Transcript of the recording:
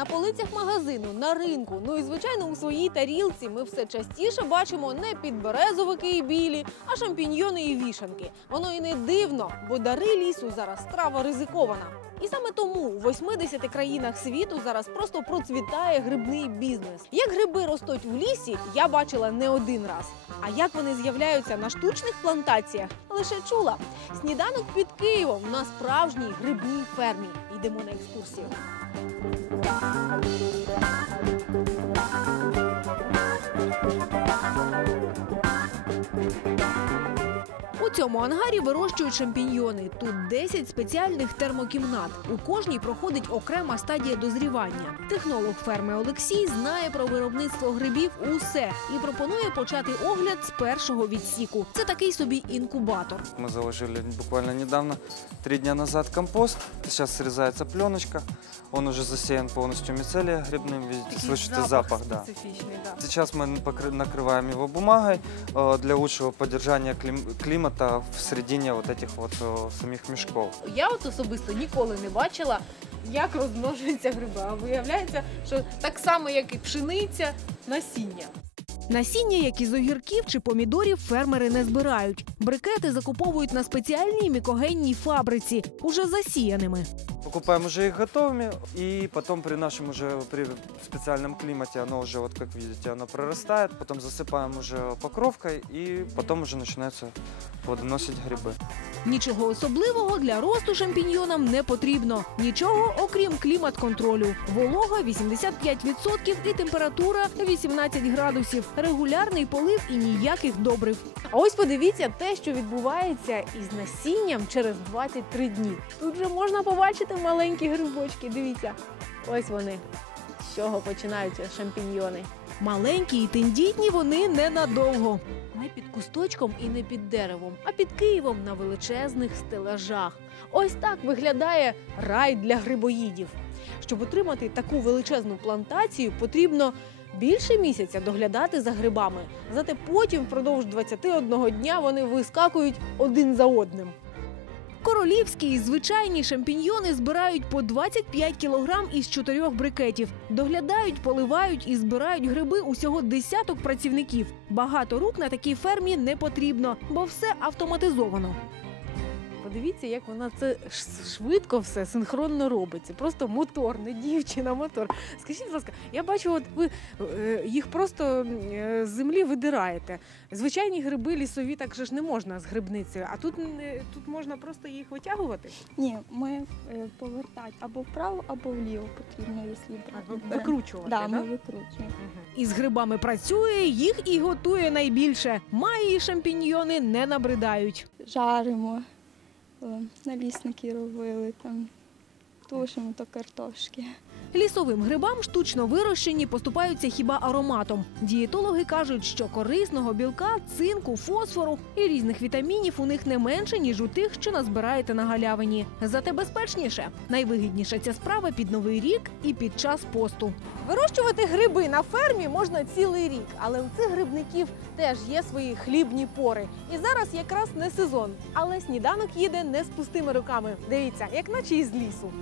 На полицях магазину, на ринку, ну і звичайно у своїй тарілці ми все частіше бачимо не підберезовики і білі, а шампіньйони і вішанки. Воно і не дивно, бо дари лісу зараз страва ризикована. І саме тому у 80 країнах світу зараз просто процвітає грибний бізнес. Як гриби ростуть в лісі, я бачила не один раз. А як вони з'являються на штучних плантаціях, лише чула. Сніданок під Києвом на справжній грибній фермі. de una excursión. У цьому ангарі вирощують шампіньйони. Тут 10 спеціальних термокімнат. У кожній проходить окрема стадія дозрівання. Технолог ферми Олексій знає про виробництво грибів усе і пропонує почати огляд з першого відсіку. Це такий собі інкубатор. Мы заложили буквально недавно, три дня назад компост. Сейчас срезается пленочка. Он уже засеян полностью мицелия грибным. Видите, слышите запах, да. специфічний. Да. Сейчас мы покры- накрываем его бумагой э, для лучшего поддержания клим- климата в середине вот этих вот э, самих мешков. Я от особисто ніколи не бачила, як розмножуються гриби. А виявляється, що так само, як і пшениця, насіння. Насіння, як із огірків чи помідорів, фермери не збирають. Брикети закуповують на спеціальній мікогенній фабриці, уже засіяними. Покупаем уже их готовыми, и потом при нашем уже при специальном климате оно уже, вот как видите, оно прорастает, потом засыпаем уже покровкой, и потом уже начинаются плодоносить грибы. Нічого особливого для росту шампіньйонам не потрібно. Нічого, окрім клімат-контролю. Волога 85% і температура 18 градусів. Регулярний полив і ніяких добрив. А ось подивіться те, що відбувається із насінням через 23 дні. Тут вже можна побачити маленькі грибочки. Дивіться, ось вони. З чого починаються шампіньйони. Маленькі і тендітні вони ненадовго. Не під кусточком і не під деревом, а під Києвом на величезних стелажах. Ось так виглядає рай для грибоїдів. Щоб отримати таку величезну плантацію, потрібно більше місяця доглядати за грибами. Зате потім, впродовж 21 дня, вони вискакують один за одним. Королівські і звичайні шампіньйони збирають по 25 кілограм із чотирьох брикетів. Доглядають, поливають і збирають гриби усього десяток працівників. Багато рук на такій фермі не потрібно, бо все автоматизовано. Подивіться, як вона це швидко все синхронно робиться. Просто мотор, не дівчина, мотор. Скажіть, будь ласка, я бачу, от ви е, їх просто е, з землі видираєте. Звичайні гриби лісові так же ж не можна з грибницею, а тут, не- тут можна просто їх витягувати. Ні, ми е, повертати або вправо, або вліво потрібно, якщо брати. Викручувати. Да, да? ми викручуємо. Із грибами працює, їх і готує найбільше. Має і шампіньйони не набридають. Жаримо, е, налісники робили, там, тушимо то картошки. Лісовим грибам штучно вирощені поступаються хіба ароматом. Дієтологи кажуть, що корисного білка, цинку, фосфору і різних вітамінів у них не менше, ніж у тих, що назбираєте на галявині. Зате безпечніше. Найвигідніша ця справа під новий рік і під час посту. Вирощувати гриби на фермі можна цілий рік, але у цих грибників теж є свої хлібні пори. І зараз якраз не сезон. Але сніданок їде не з пустими руками. Дивіться, як наче із лісу.